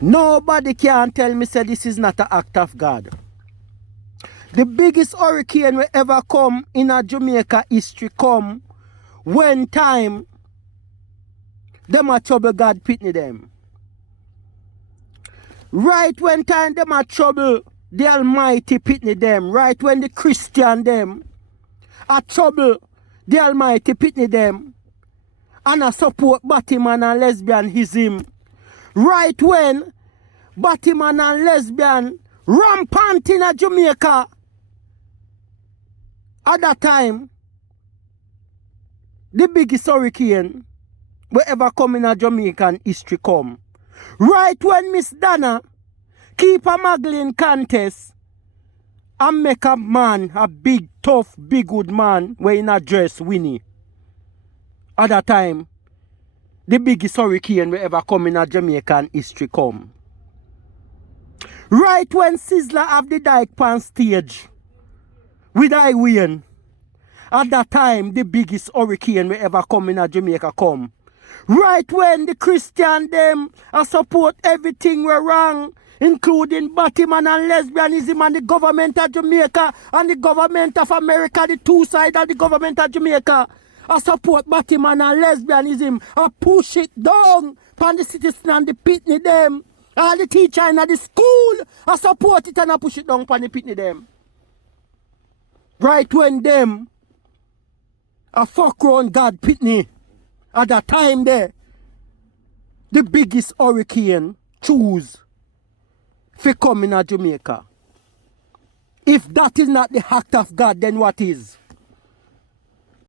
Nobody can tell me say this is not an act of God. The biggest hurricane we ever come in a Jamaica history come when time them a trouble God pitney them. Right when time them a trouble the Almighty pitney them. Right when the Christian them a trouble the Almighty pitney them. And a support Batman and lesbianism. Right when Batman and lesbian rampant in a Jamaica. At that time, the biggest hurricane will ever come in a Jamaican history come. Right when Miss Donna keep a muggling contest and make a man, a big, tough, big good man, wearing a dress Winnie. At that time, the biggest hurricane will ever come in a Jamaican history come. Right when Sizzler have the Dyke pan stage with Iwan, at that time the biggest hurricane will ever come in a Jamaica come. Right when the Christian them support everything we're wrong, including Batman and lesbianism and the government of Jamaica and the government of America, the two sides of the government of Jamaica, support Batman and lesbianism and push it down upon the citizen and the pitney them. All the teacher in the school support it and push it down upon the pitney them. Right when them fuck round God pitney, at that time there, the biggest hurricane choose for coming to Jamaica. If that is not the act of God, then what is?